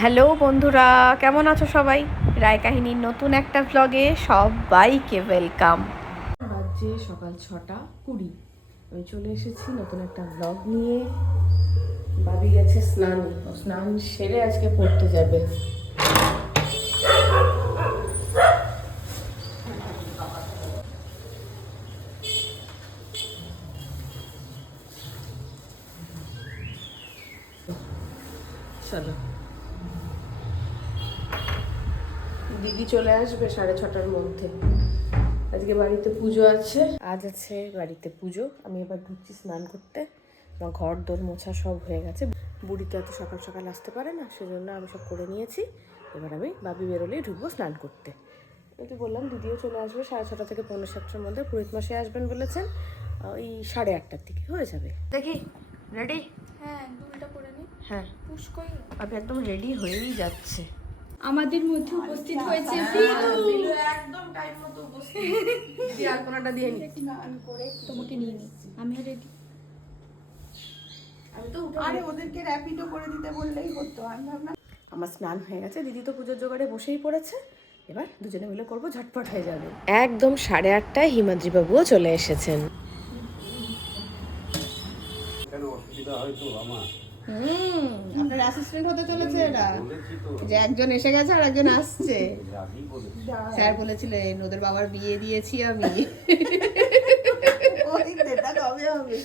Hello বন্ধুরা, কেমন আছো সবাই? রায় কাহিনীর নতুন একটা ভ্লগে সবাইকে ওয়েলকাম বাজে সকাল ছটা কুড়ি। আমি চলে এসেছি নতুন একটা ভ্লগ নিয়ে। বাবি গেছে স্নানে। স্নান সেরে আজকে পড়তে যাবে। চলো। দিদি চলে আসবে সাড়ে ছটার মধ্যে। আজকে বাড়িতে পুজো আছে। আজ আছে বাড়িতে পুজো। আমি এবার ঢুকছি স্নান করতে। আমার ঘর দোর মোছা সব হয়ে গেছে। বুড়ি তো এত সকাল সকাল আসতে পারে না সেজন্য আমি সব করে নিয়েছি। এবার আমি বাবি বেরোলেই ঢুকবো স্নান করতে। আমি তো বললাম দিদিও চলে আসবে সাড়ে ছটা থেকে পনেরো সাতটার মধ্যে। পুরোহিত মাসে আসবেন বলেছেন। ওই সাড়ে আটটার দিকে হয়ে যাবে। দেখি রেডি হ্যাঁ দুলটা করে নি। হ্যাঁ। পুষ্কই আমি একদম রেডি হয়েই যাচ্ছে। আমাদের মধ্যে উপস্থিত হয়েছে একদম টাইম মতো উপস্থিত। আলপনাটা দিয়ে নি? করে তোমাকে নিয়ে নি। আমিও রেডি আমি তো আরে ওদেরকে র্যাপিডো করে দিতে বললেই হতো আমি ভাবলাম আমার স্নান হয়ে গেছে দিদি তো পুজোর জোগাড়ে বসেই পড়েছে। এবার দুজনে মিলে করব ঝটপট হয়ে যাবে। একদম সাড়ে আটটায় হিমাদ্রি বাবুও চলে এসেছেন। অসুবিধা হয়তো আমার? হুম আপনার অ্যাসিস্ট্যান্ট হতে চলেছে তো। যে একজন এসে গেছে আর একজন আসছে। স্যার বলেছিলেন ওদের বাবার বিয়ে দিয়েছি আমি। কবে হবে?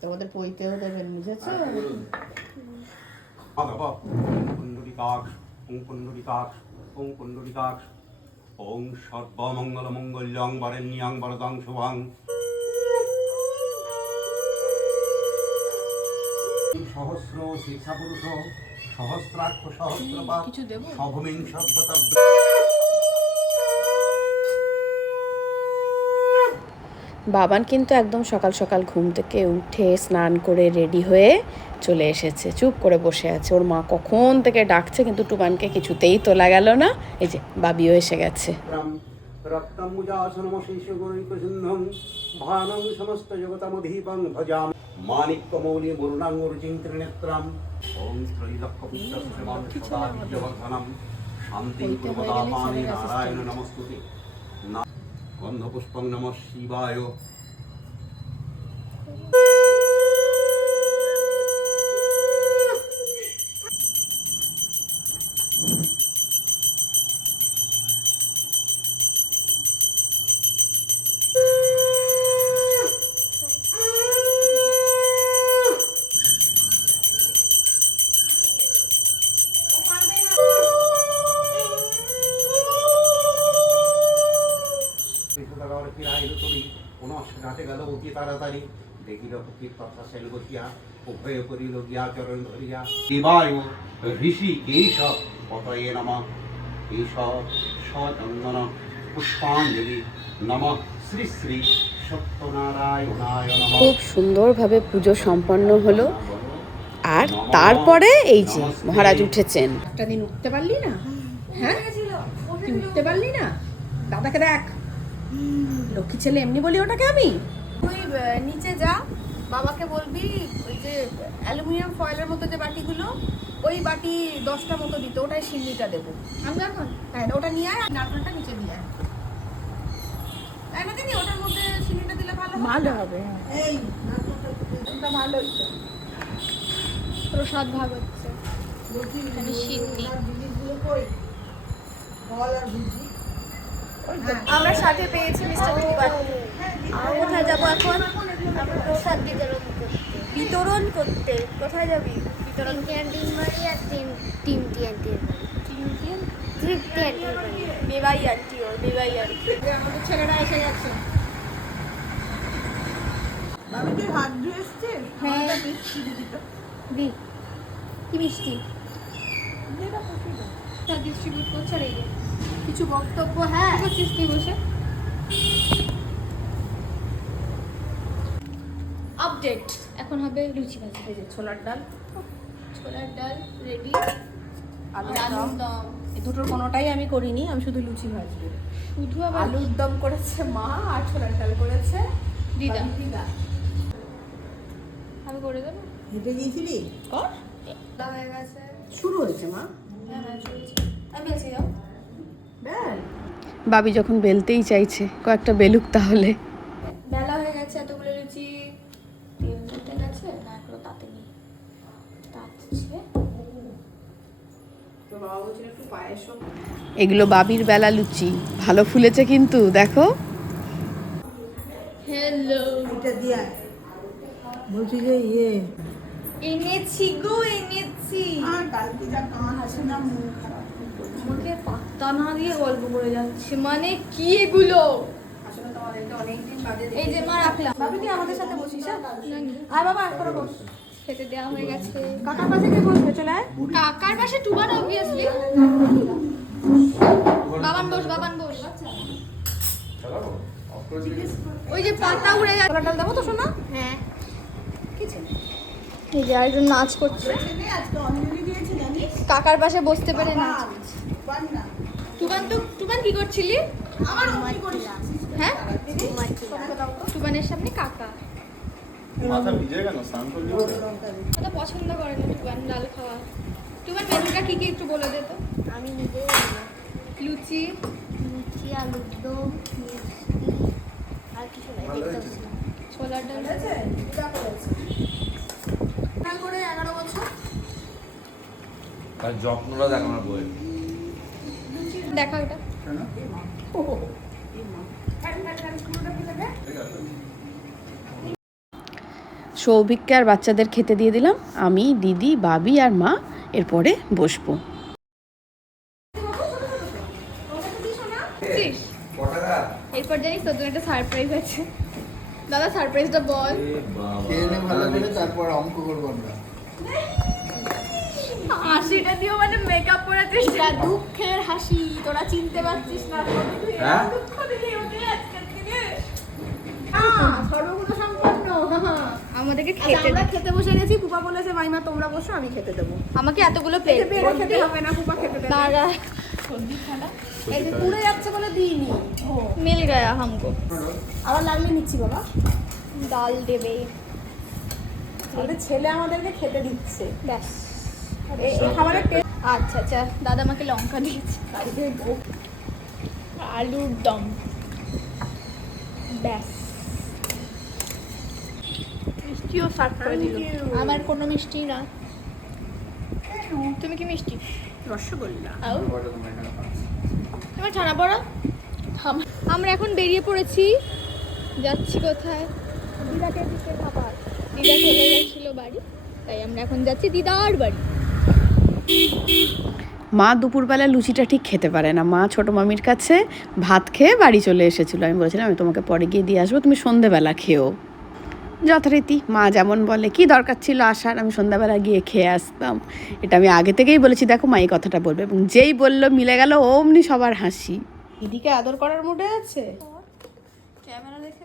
তোমাদের পইতেও দেবেন বুঝেছ? ওং কুণ্ডলিকাক্ষ ওং কুণ্ডলিকাক্ষ ওং সর্বমঙ্গল মঙ্গল্যং বরেণ্যং বরদাং শুভাং সহস্র সহস্রাক্ষ সহস্রপাত কিছু দেবো? সভমিং সভ্যতা। বাবান কিন্তু একদম সকাল সকাল ঘুম থেকে উঠে স্নান করে রেডি হয়ে চলে এসেছে। চুপ করে বসে আছে। ওর মা কখন থেকে ডাকছে কিন্তু টুবানকে কিছুতেই তোলা গেল না। এই যে বাবিও এসে গেছে। রক্তমুজাসনমশেষগুণৈকসিন্ধং ভানং সমস্ত জগতমধীপং ভজাম। মানিক্যমৌলি মুরুণাঙ্গুরুচিং ত্রিনেত্রাম। ওং বিজয়বর্ধনম শান্তিং কুর্বদাপানি নারায়ণ নমস্তুতে। গন্ধপুষ্পং নমঃ শিবায়। পুনঃ ঘাটে গেল অতি তাড়াতাড়ি। দেখিল ফকির কথা সেন গতিয়া উভয় করিল গিয়া চরণ ধরিয়া দেবায় ঋষি কেশব পতয়ে নম। কেশব সচন্দন পুষ্পাঞ্জলি নম। শ্রী শ্রী সত্যনারায়ণায় নম। খুব সুন্দরভাবে পুজো সম্পন্ন হলো। আর তারপরে এই যে মহারাজ উঠেছেন। একটা দিন উঠতে পারলি না? হ্যাঁ? উঠতে পারলি না? দাদাকে দেখ। লক্ষ্মী ছেলে এমনি বলি ওটাকে আমি? তুই নিচে যা বাবাকে বলবি ওই যে অ্যালুমিনিয়াম ফয়েলের মতো যে বাটিগুলো ওই বাটি দশটা মতো দিতে ওটাই সিন্নিটা দেবো। আমি এখন হ্যাঁ ওটা নিয়ে আয় আর নারকেলটা নিচে দিয়ে আয়। তাই না দিদি ওটার মধ্যে সিন্নিটা দিলে ভালো হবে? ভালো হবে। এই ভালো প্রসাদ ভাগ হচ্ছে। আমরা সাথে পেয়েছি মিস্টার কোথায় যাব এখন? আমরা প্রসাদ বিতরণ করতে। বিতরণ করতে। কোথায় যাবি? বিতরণ আন্টির বাড়ি আর আন্টির বাড়ি তৃপ্তি আন্টির বাড়ি। বেবাই আন্টি ওর বেবাই আন্টি। আমাদের ছেলেরা এসে গেছে। আমি তুই হাত ধুয়ে এসছে হ্যাঁ। মিষ্টি তো। দি। কি মিষ্টি? ডিস্ট্রিবিউট করছে আর এই কিছু বক্তব্য হ্যাঁ। করছিস তুই বসে। আপডেট এখন হবে লুচি ভাজি। এই যে ছোলার ডাল। ছোলার ডাল রেডি আলুর দম। এই দুটোর কোনোটাই আমি করিনি আমি শুধু লুচি ভাজবো। শুধু আবার আলুর দম করেছে মা আর ছোলার ডাল করেছে। দিদা। দিদা। আমি করে দেবো? হেঁটে গিয়েছিলি? কর। হয়ে গেছে। শুরু হয়েছে মা। হ্যাঁ হ্যাঁ চলছে আমি বেলছি যাও। বেল বাবি যখন বেলতেই চাইছে কয়েকটা বেলুক তাহলে। বেলা হয়ে গেছে এতগুলো লুচি তেল উঠে গেছে না এগুলো তাতে নেই। তাচ্ছে তো বাবা বলছিল একটু পায়েসও এগুলো বাবির বেলা লুচি। ভালো ফুলেছে কিন্তু দেখো। হ্যালো এটা দিয়া। বলছি যে ইয়ে। এনেছি গো এনেছি। আর কালকে যা কান আছে না মন খারাপ। আমাকে না দিয়ে গল্প করে যাচ্ছে। মানে কি এগুলো? এই যে মা রাখলাম। ভাবি তুই আমাদের সাথে বসিস হ্যাঁ? আয় বাবা করে বস। খেতে দেওয়া হয়ে গেছে। কাকার পাশে কে বসবে চলে কাকার পাশে Tuban obviously Baban boss Baban boss. ওই যে পাতা উড়ে গেছে। ডাল দেবো তো শোনা হ্যাঁ। এই যে আরেকজন নাচ করছে। কাকার পাশে বসতে পারে নাচ পার না টুবান তো টুবান কি করছিলি? আমার অমনি করিস? হ্যাঁ? টুবানের সামনে কাকা। মাথা ভিজে গেল স্নান করলি? পছন্দ করে না টুবান ডাল খাওয়া। টুবান মেনুটা কি কি একটু বলে দে তো। আমি নিজে লুচি। লুচি আলুর দম মিষ্টি আর কিছু নাই। ছোলার ডাল। করে এগারো বছর। তার যত্নটা দেখ আমার বইয়ের। দেখা ওটা। সৌভিককে আর বাচ্চাদের খেতে দিয়ে দিলাম। আমি দিদি বাবি আর মা এরপরে বসবো। এরপর জানিস তোর জন্য একটা সারপ্রাইজ আছে। দাদা সারপ্রাইজটা বল। তারপর অঙ্ক করব আমরা। হাসিটা দিও মানে মেকআপ করাচ্ছিস না দুঃখের হাসি তোরা চিনতে পারছিস না। হ্যাঁ? দুঃখ দিলি ওকে আজকের থেকে সর্বগুণ সম্পন্ন আমাদেরকে আচ্ছা, খেতে আমরা খেতে বসে গেছি। পুপা বলেছে মাইমা তোমরা বসো আমি খেতে দেবো। আমাকে এতগুলো প্লেট খেতে হবে না পুপা খেতে দেবে। দাঁড়া। এই যে পুড়ে যাচ্ছে বলে দিইনি। মিল গয়া হামকো আবার লাগলে নিচ্ছি বাবা। ডাল দেবে। ছেলে আমাদেরকে খেতে দিচ্ছে। ব্যাস। এই এই খাবারের টেস্ট আচ্ছা আচ্ছা দাদা আমাকে লঙ্কা দিয়েছে। আলুর দম। ব্যাস। মিষ্টিও সার্ভ করে দিল। আমার কোনো মিষ্টি না। তুমি কি মিষ্টি? রসগোল্লা। তোমার ছানা পড়া আমরা এখন বেরিয়ে পড়েছি। যাচ্ছি কোথায়? দিদাকে দিতে খাবার। দিদা চলে গেছিল বাড়ি তাই আমরা এখন যাচ্ছি দিদার বাড়ি। মা দুপুরবেলা লুচিটা ঠিক খেতে পারে না। মা ছোটো মামির কাছে ভাত খেয়ে বাড়ি চলে এসেছিল। আমি বলেছিলাম আমি তোমাকে পরে গিয়ে দিয়ে আসব তুমি সন্ধেবেলা খেও। যথারীতি মা যেমন বলে কি দরকার ছিল আসার? আমি সন্ধ্যাবেলা গিয়ে খেয়ে আসতাম। এটা আমি আগে থেকেই বলেছি দেখো মা এই কথাটা বলবে। এবং যেই বলল মিলে গেল অমনি সবার হাসি। দিদিকে আদর করার মুডে আছে? ক্যামেরা দেখে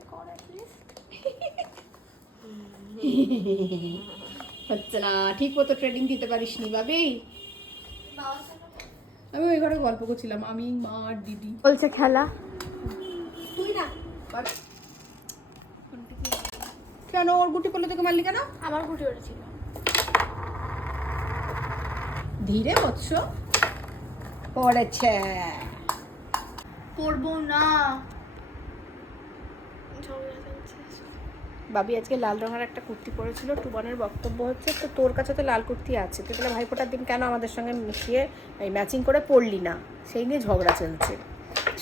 হচ্ছে না ঠিক মতো ট্রেনিং দিতে পারিস নি ভাবি। আমি ওই ঘরে গল্প করছিলাম আমি মা আর দিদি। বলছে খেলা। তুই না। কেন ওর গুটি পড়লে তোকে মারলি কেন? আমার ঘুটে উঠেছিল ধীরে বৎস পড়েছে। পড়ব না। বাবি আজকে লাল রঙের একটা কুর্তি পরেছিল টুবানের বক্তব্য হচ্ছে তো তোর কাছে তো লাল কুর্তি আছে তুই তাহলে ভাইফোঁটার দিন কেন আমাদের সঙ্গে মিশিয়ে এই ম্যাচিং করে পড়লি না? সেই নিয়ে ঝগড়া চলছে।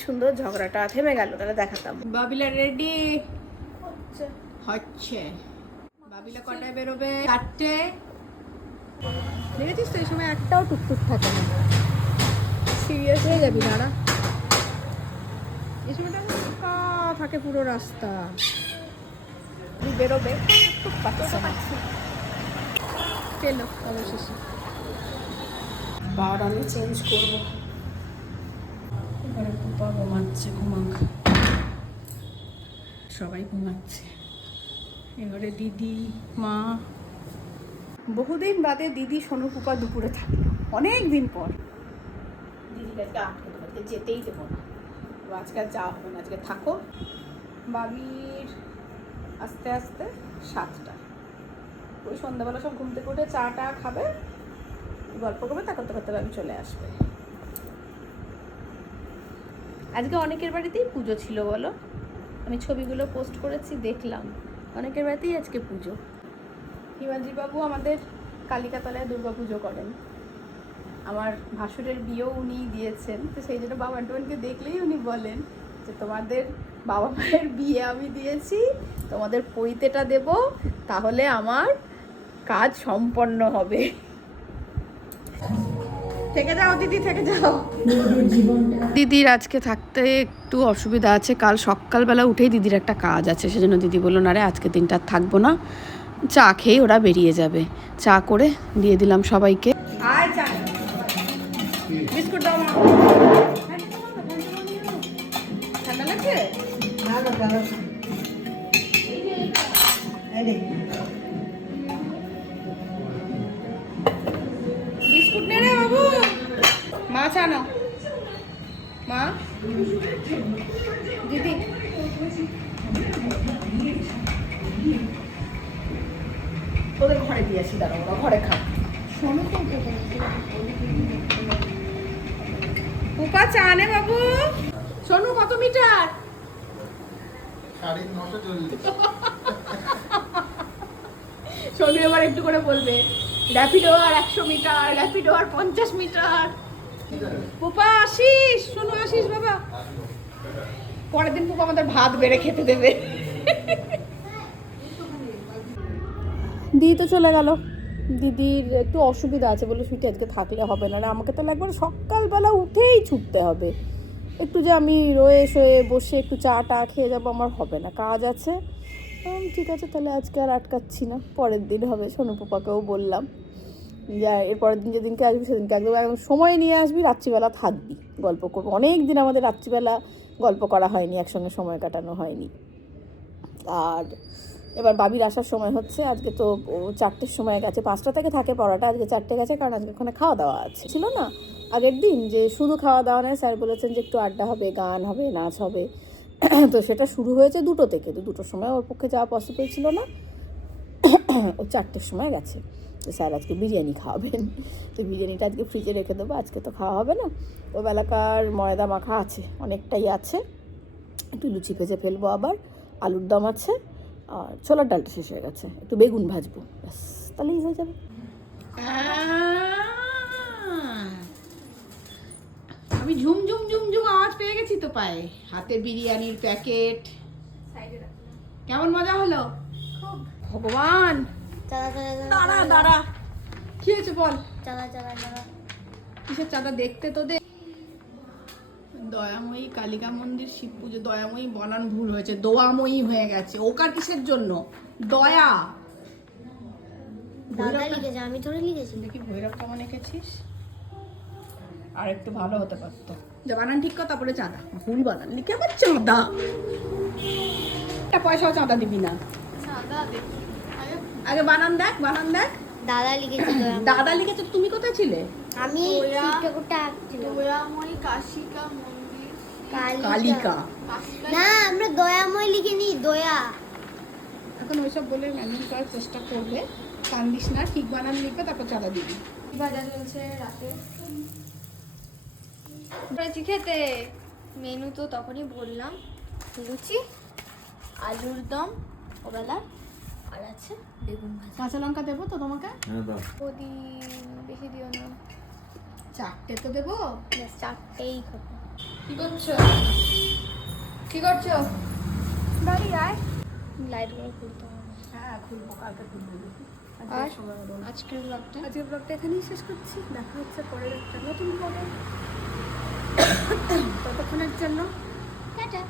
সুন্দর ঝগড়াটা থেমে গেল তাহলে দেখাতাম। বাবিলা রেডি হচ্ছে। বাবিলা কটায় বেরোবে? চারটে? দেখেছিস তো এই সময় একটাও টুকটুক থাকে না? সিরিয়াস হয়ে যাবি দাঁড়া। এই সময়টা থাকে পুরো রাস্তা। বেরোবে। পেল অবশেষে। বার আমি চেঞ্জ করব। এবারে পুপা ঘুমাচ্ছে ঘুমাক। সবাই ঘুমাচ্ছে। এবারে দিদি মা। বহুদিন বাদে দিদি সোনু পুপা দুপুরে থাকল। অনেক দিন পর। দিদিটাকে আটকে যেতেই দেবো না। আজকে যাওয়া হবে না আজকে থাকো। বাবির আস্তে আস্তে সাতটা। ওই সন্ধ্যাবেলা সব ঘুম থেকে উঠে চা টা খাবে গল্প করবে তা করতে করতে আমি চলে আসবে। আজকে অনেকের বাড়িতেই পুজো ছিল বলো? আমি ছবিগুলো পোস্ট করেছি দেখলাম। অনেকের বাড়িতেই আজকে পুজো। হিমাদ্রি বাবু আমাদের কালিকাতলায় দুর্গা পুজো করেন। আমার ভাসুরের বিয়েও উনি দিয়েছেন তো সেই জন্য বাবা টোনকে দেখলেই উনি বলেন যে তোমাদের বাবা মায়ের বিয়ে আমি দিয়েছি, তোমাদের পৈতেটা দেব, তাহলে আমার কাজ সম্পন্ন হবে। থেকে যাও দিদি, থেকে যাও। দিদির আজকে থাকতে একটু অসুবিধা আছে, কাল সকালবেলা উঠেই দিদির একটা কাজ আছে, সেজন্য দিদি বলল, না রে, আজকে দিনটা থাকব না। চা খেয়ে ওরা বেরিয়ে যাবে। চা করে দিয়ে দিলাম সবাইকে। আর চা। বিস্কুট দাও বিস্কুট নে রে বাবু। মাছ আনো। মা। দিদি। ওদের ঘরে দিয়ে আসি দাঁড়া ওরা ঘরে খা পুপা চা নে বাবু। সোনু কত মিটার? সাড়ে নশো চল্লিশ সোনু এবার একটু করে বলবে র্যাপিডো আর একশো মিটার র্যাপিডো আর পঞ্চাশ মিটার। পুপা আসিস সোনু আসিস বাবা। পরের দিন পুপা আমাদের ভাত বেড়ে খেতে দেবে। দিদি তো চলে গেল। দিদির একটু অসুবিধা আছে বলে ছুটি আজকে থাকলে হবে না। না আমাকে তো একবার সকালবেলা উঠেই ছুটতে হবে। একটু যে আমি রয়ে শয়ে বসে একটু চা টা খেয়ে যাব আমার হবে না, কাজ আছে। ঠিক আছে, তাহলে আজকে আর আটকাচ্ছি না, পরের দিন হবে, সোনু পাপাকেও বললাম। যে এর পরের দিন যেদিনকে আসবি সেদিনকে একদম একদম সময় নিয়ে আসবি, রাত্রিবেলা থাকবি, গল্প করব। অনেক দিন আমাদের রাত্রিবেলা গল্প করা হয়নি, একসঙ্গে সময় কাটানো হয়নি। আর এবার বাবির আসার সময় হচ্ছে, আজকে তো চারটের সময় গেছে, পাঁচটা থেকে থাকে পড়াটা, আজকে চারটে গেছে, কারণ আজকে ওখানে খাওয়া দাওয়া আছে। ছিল না? আগের দিন যে শুধু খাওয়া দাওয়া নয়, স্যার বলেছেন যে একটু আড্ডা হবে, গান হবে, নাচ হবে। তো সেটা শুরু হয়েছে দুটো থেকে। তো দুটোর সময় ওর পক্ষে যাওয়া পসিবল ছিল না। ও চারটের সময় গেছে। তো স্যার আজকে বিরিয়ানি খাওয়াবেন। তো বিরিয়ানিটা আজকে ফ্রিজে রেখে দেবো। আজকে তো খাওয়া হবে না। ও বেলাকার ময়দা মাখা আছে, অনেকটাই আছে। একটু লুচি ভেজে ফেলব আবার। আলুর দম আছে। আর ছোলার ডালটা শেষ হয়ে গেছে। একটু বেগুন ভাজবো। ব্যাস, তাহলেই হয়ে যাবে। আমি ঝুম ঝুম ঝুম ঝুম আওয়াজ পেয়ে গেছি তো পায়ে। হাতে বিরিয়ানির প্যাকেট। কেমন মজা হলো? ভগবান! চালা চালা দাঁড়া দাঁড়া। কি হয়েছে বল? চালা চালা চালা। কিসের চাঁদা দেখতে তো দে দয়াময়ী কালিকা মন্দির শিব পুজো। দয়াময়ী বনান ভুল হয়েছে। দোয়াময়ী হয়ে গেছে। ওকার কিসের জন্য? দয়া। দাদা লিখেছে আমি লিখেছি। দেখি ভৈরব কেমন এঁকেছিস? আর একটু ভালো হতে পারতো। যে বানান ঠিক কর তারপরে চাঁদা। ভুল বানান লিখে আবার চাঁদা। একটা পয়সাও চাঁদা দিবি না। আগে বানান দেখ বানান দেখ। দাদা লিখেছি তো আমি। দাদা লিখেছে তুমি কোথায় ছিলে? আমি কালিকা। না আমরা দয়াময় লিখিনি দয়া। এখন ওইসব বলে ম্যানেজ করার চেষ্টা করবে। কান্দিস না ঠিক বানান লিখবে তারপর চাঁদা দিবি। বাজার চলছে রাতে? পেয়েছি খেতে? মেনু তো তখনই বললাম। লুচি আলুর দম ওবেলা আর আছে বেগুন ভাজা। কাঁচা লঙ্কা দেবো তো তোমাকে? হ্যাঁ বেশি দিও না। চারটে তো দেবো। চারটেই খাব। কি করছ? কি করছ? বাড়ি আয়। লাইটগুলো খুলতে হবে। হ্যাঁ খুলবো কালকে খুলবো। আর আজকের ব্লগটা আজকের ব্লগটা এখানেই শেষ করছি। দেখা হচ্ছে পরের একটা নতুন ব্লগে ততক্ষণের জন্য টাটা।